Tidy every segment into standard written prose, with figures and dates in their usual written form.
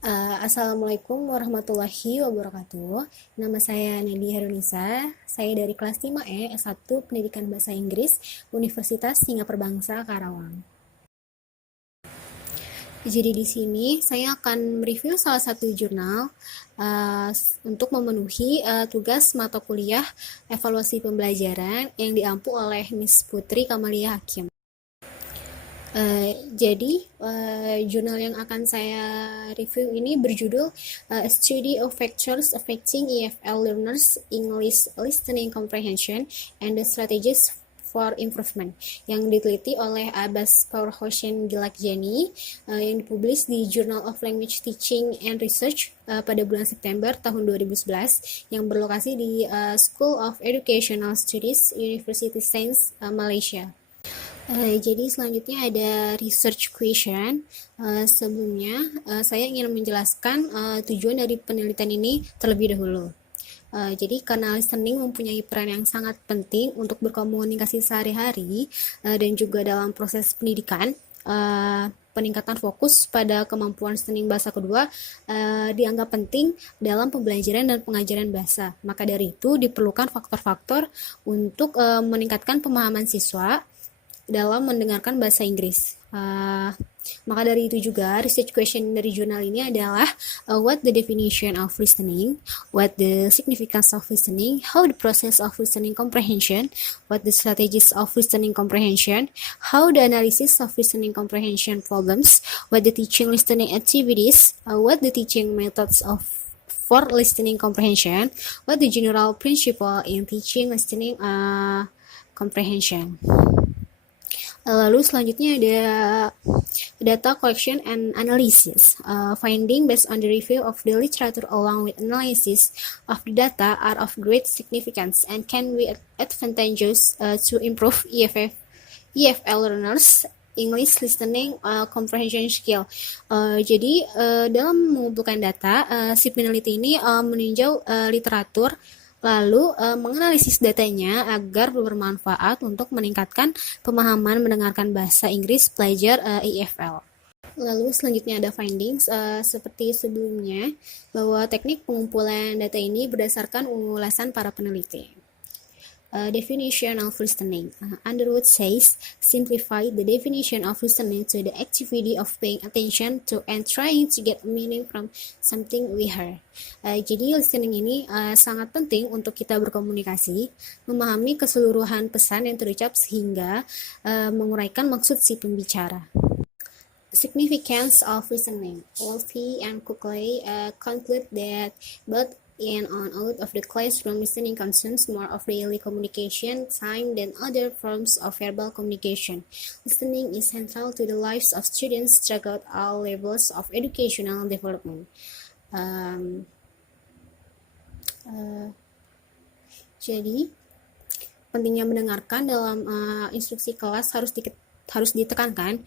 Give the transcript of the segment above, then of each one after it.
Assalamualaikum warahmatullahi wabarakatuh. Nama saya Nadia Herunisa. Saya dari kelas 5E S1 Pendidikan Bahasa Inggris Universitas Singapura Bangsa Karawang. Jadi di sini saya akan mereview salah satu jurnal untuk memenuhi tugas mata kuliah evaluasi pembelajaran yang diampu oleh Miss Putri Kamalia Hakim. Jurnal yang akan saya review ini berjudul A Study of Factors Affecting EFL Learners English Listening Comprehension and the Strategies for Improvement, yang diteliti oleh Abbas Powerhoshen Gilakjani, yang dipublis di Journal of Language Teaching and Research pada bulan September tahun 2011, yang berlokasi di School of Educational Studies, University Sains, Malaysia. Jadi selanjutnya ada research question. Sebelumnya saya ingin menjelaskan tujuan dari penelitian ini terlebih dahulu. Jadi karena listening mempunyai peran yang sangat penting untuk berkomunikasi sehari-hari dan juga dalam proses pendidikan, peningkatan fokus pada kemampuan listening bahasa kedua dianggap penting dalam pembelajaran dan pengajaran bahasa. Maka dari itu diperlukan faktor-faktor untuk meningkatkan pemahaman siswa dalam mendengarkan bahasa Inggris. Maka dari itu juga research question dari jurnal ini adalah what the definition of listening, what the significance of listening, how the process of listening comprehension, what the strategies of listening comprehension, how the analysis of listening comprehension problems, what the teaching listening activities, what the teaching methods of for listening comprehension, what the general principle in teaching listening comprehension. Lalu selanjutnya ada data collection and analysis. Finding based on the review of the literature along with analysis of the data are of great significance and can be advantageous to improve EFL learners English listening comprehension skill. Jadi dalam mengumpulkan data, si peneliti ini meninjau literatur, lalu menganalisis datanya agar bermanfaat untuk meningkatkan pemahaman mendengarkan bahasa Inggris pelajar EFL. Lalu selanjutnya ada findings, seperti sebelumnya, bahwa teknik pengumpulan data ini berdasarkan ulasan para peneliti. Definition of listening. Underwood says, simplify the definition of listening to the activity of paying attention to and trying to get meaning from something we heard. Jadi listening ini sangat penting untuk kita berkomunikasi, memahami keseluruhan pesan yang terucap sehingga menguraikan maksud si pembicara. Significance of listening. Wolfe and Cookley conclude that both in and out of the classroom, listening consumes more of daily communication time than other forms of verbal communication. Listening is central to the lives of students throughout all levels of educational development. Jadi pentingnya mendengarkan dalam instruksi kelas harus ditekankan.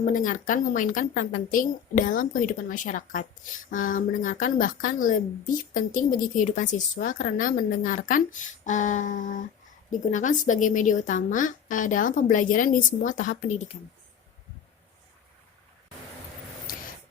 Mendengarkan memainkan peran penting dalam kehidupan masyarakat. Mendengarkan bahkan lebih penting bagi kehidupan siswa karena mendengarkan digunakan sebagai media utama dalam pembelajaran di semua tahap pendidikan.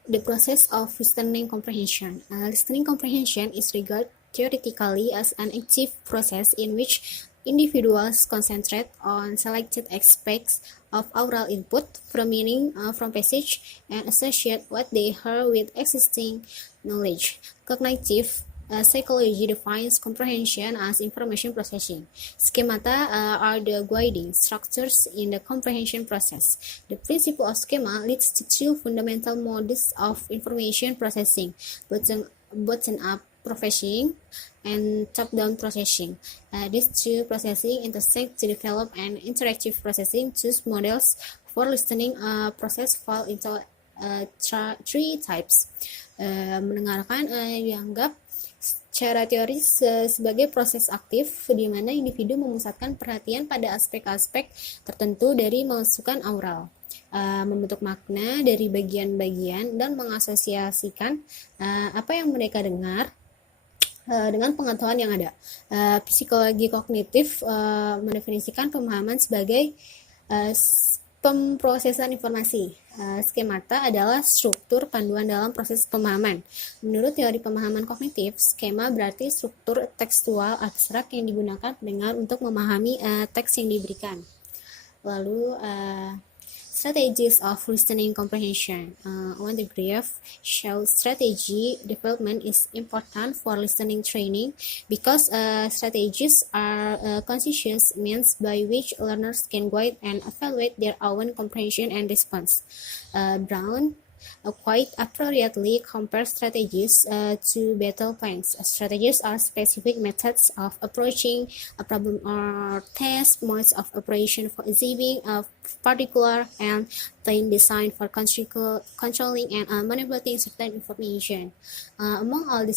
The process of listening comprehension. Listening comprehension is regarded theoretically as an active process in which individuals concentrate on selected aspects of oral input from meaning from passage and associate what they heard with existing knowledge. Cognitive psychology defines comprehension as information processing. Schemata are the guiding structures in the comprehension process. The principle of schema leads to two fundamental modes of information processing, bottom-up processing and top-down processing. These two processing intersect to develop an interactive processing. Two models for listening process fall into three types. Mendengarkan dianggap secara teoris sebagai proses aktif di mana individu memusatkan perhatian pada aspek-aspek tertentu dari masukan aural, membentuk makna dari bagian-bagian dan mengasosiasikan apa yang mereka dengar dengan pengetahuan yang ada. Psikologi kognitif mendefinisikan pemahaman sebagai pemrosesan informasi. Skemata adalah struktur panduan dalam proses pemahaman. Menurut teori pemahaman kognitif, skema berarti struktur tekstual abstrak yang digunakan pendengar untuk memahami teks yang diberikan. Lalu, strategies of listening comprehension. On the graph shows strategy development is important for listening training because strategies are conscious means by which learners can guide and evaluate their own comprehension and response. Brown quite appropriately compare strategies to battle plans. Strategies are specific methods of approaching a problem or test modes of operation for achieving a particular and plan designed for controlling and manipulating certain information. Among all the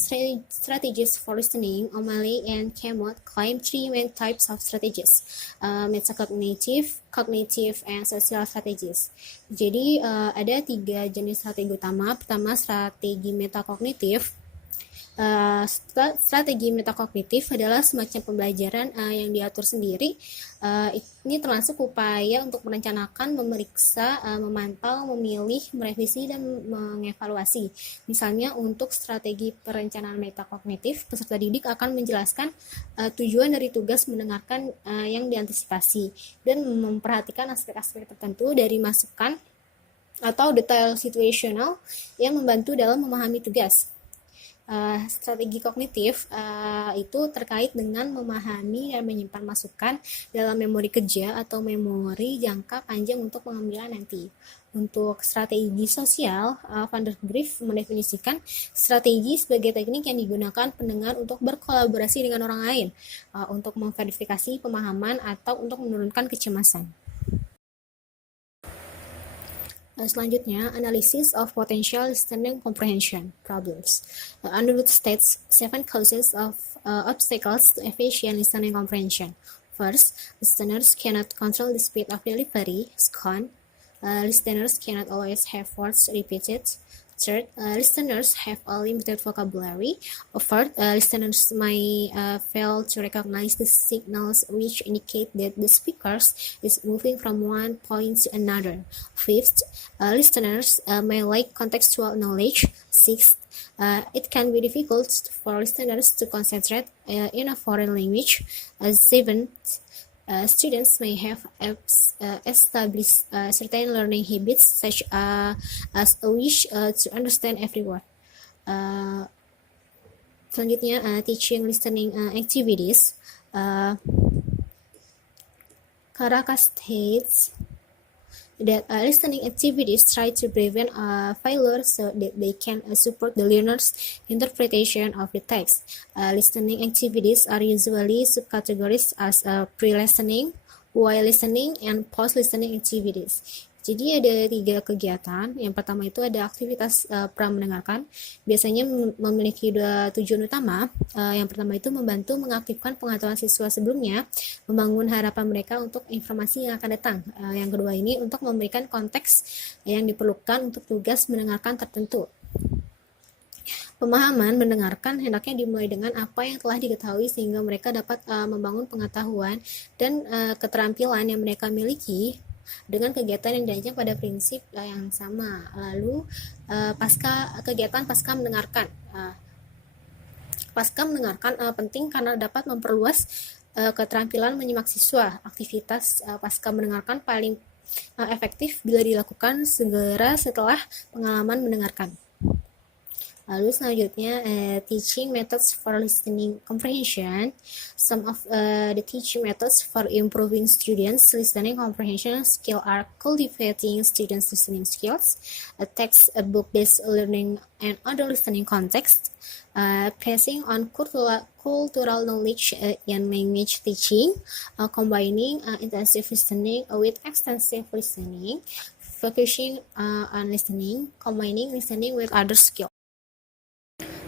strategies for listening, O'Malley and Camus claim three main types of strategies: metacognitive, cognitive, and social strategies. Jadi ada tiga jenis strategi utama. Pertama, strategi metakognitif. Strategi metakognitif adalah semacam pembelajaran yang diatur sendiri. Ini termasuk upaya untuk merencanakan, memeriksa, memantau, memilih, merevisi, dan mengevaluasi. Misalnya untuk strategi perencanaan metakognitif, peserta didik akan menjelaskan tujuan dari tugas mendengarkan yang diantisipasi dan memperhatikan aspek-aspek tertentu dari masukan atau detail situasional yang membantu dalam memahami tugas. Strategi kognitif itu terkait dengan memahami dan menyimpan masukan dalam memori kerja atau memori jangka panjang untuk pengambilan nanti. Untuk strategi sosial, Van der Grief mendefinisikan strategi sebagai teknik yang digunakan pendengar untuk berkolaborasi dengan orang lain, untuk memverifikasi pemahaman atau untuk menurunkan kecemasan. Selanjutnya, analysis of potential listening comprehension problems. Underwood states 7 causes of obstacles to efficient listening comprehension. First, listeners cannot control the speed of delivery. Second, listeners cannot always have words repeated. Third, listeners have a limited vocabulary. Fourth, listeners may fail to recognize the signals which indicate that the speaker is moving from one point to another. Fifth, listeners may lack contextual knowledge. Sixth, it can be difficult for listeners to concentrate in a foreign language. Seventh, students may have established certain learning habits such as a wish to understand every word. Selanjutnya, teaching listening activities. Caracas states that listening activities try to prevent failure so that they can support the learner's interpretation of the text. Listening activities are usually subcategorized as pre-listening, while listening, and post-listening activities. Jadi ada 3 kegiatan. Yang pertama itu ada aktivitas pra-mendengarkan. Biasanya memiliki 2 tujuan utama. Yang pertama itu membantu mengaktifkan pengetahuan siswa sebelumnya, membangun harapan mereka untuk informasi yang akan datang. Yang kedua ini untuk memberikan konteks yang diperlukan untuk tugas mendengarkan tertentu. Pemahaman mendengarkan hendaknya dimulai dengan apa yang telah diketahui sehingga mereka dapat membangun pengetahuan dan keterampilan yang mereka miliki dengan kegiatan yang diajak pada prinsip yang sama. Lalu kegiatan pasca mendengarkan. Pasca mendengarkan penting karena dapat memperluas keterampilan menyimak siswa. Aktivitas pasca mendengarkan paling efektif bila dilakukan segera setelah pengalaman mendengarkan. Lalu selanjutnya, teaching methods for listening comprehension. Some of the teaching methods for improving students' listening comprehension skill are cultivating students' listening skills, textbook-based learning and other listening context, pressing on cultural knowledge and language teaching, combining intensive listening with extensive listening, focusing on listening, combining listening with other skills.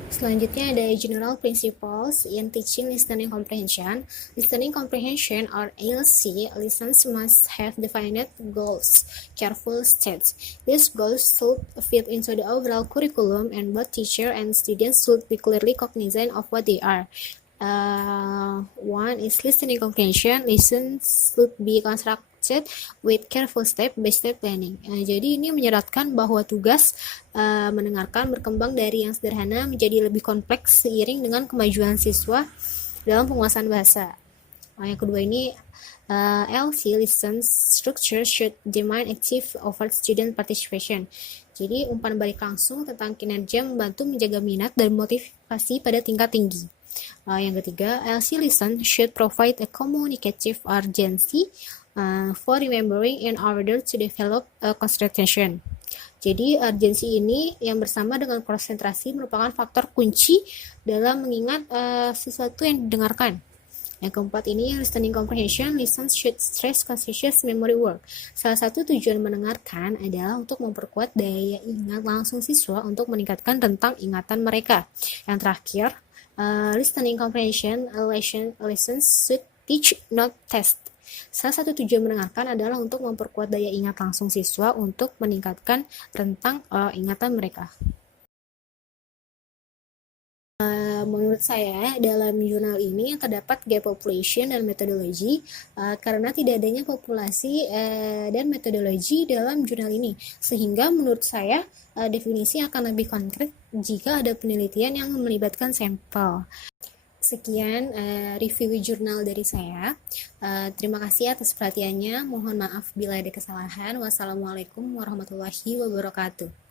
Selanjutnya ada general principles in teaching listening comprehension. Listening comprehension or LC listens must have defined goals, careful states. These goals should fit into the overall curriculum and both teacher and students should be clearly cognizant of what they are. One is listening comprehension. Listens should be conducted with careful step-by-step planning. Jadi ini menyeratkan bahwa tugas mendengarkan berkembang dari yang sederhana menjadi lebih kompleks seiring dengan kemajuan siswa dalam penguasaan bahasa. Yang kedua ini LC listen structure should demand active overt student participation. Jadi umpan balik langsung tentang kinerja membantu menjaga minat dan motivasi pada tingkat tinggi. Yang ketiga, LC listen should provide a communicative urgency for remembering in order to develop concentration. Jadi urgensi ini yang bersama dengan konsentrasi merupakan faktor kunci dalam mengingat sesuatu yang didengarkan. Yang keempat ini listening comprehension, listen should stress conscious memory work. Salah satu tujuan mendengarkan adalah untuk memperkuat daya ingat langsung siswa untuk meningkatkan rentang ingatan mereka. Yang terakhir, listening comprehension, lessons should teach not test. Salah satu tujuan mendengarkan adalah untuk memperkuat daya ingat langsung siswa untuk meningkatkan rentang ingatan mereka. Menurut saya, dalam jurnal ini terdapat gap population dan metodologi karena tidak adanya populasi dan metodologi dalam jurnal ini. Sehingga menurut saya, definisi akan lebih konkret jika ada penelitian yang melibatkan sampel. Sekian review jurnal dari saya. Terima kasih atas perhatiannya. Mohon maaf bila ada kesalahan. Wassalamualaikum warahmatullahi wabarakatuh.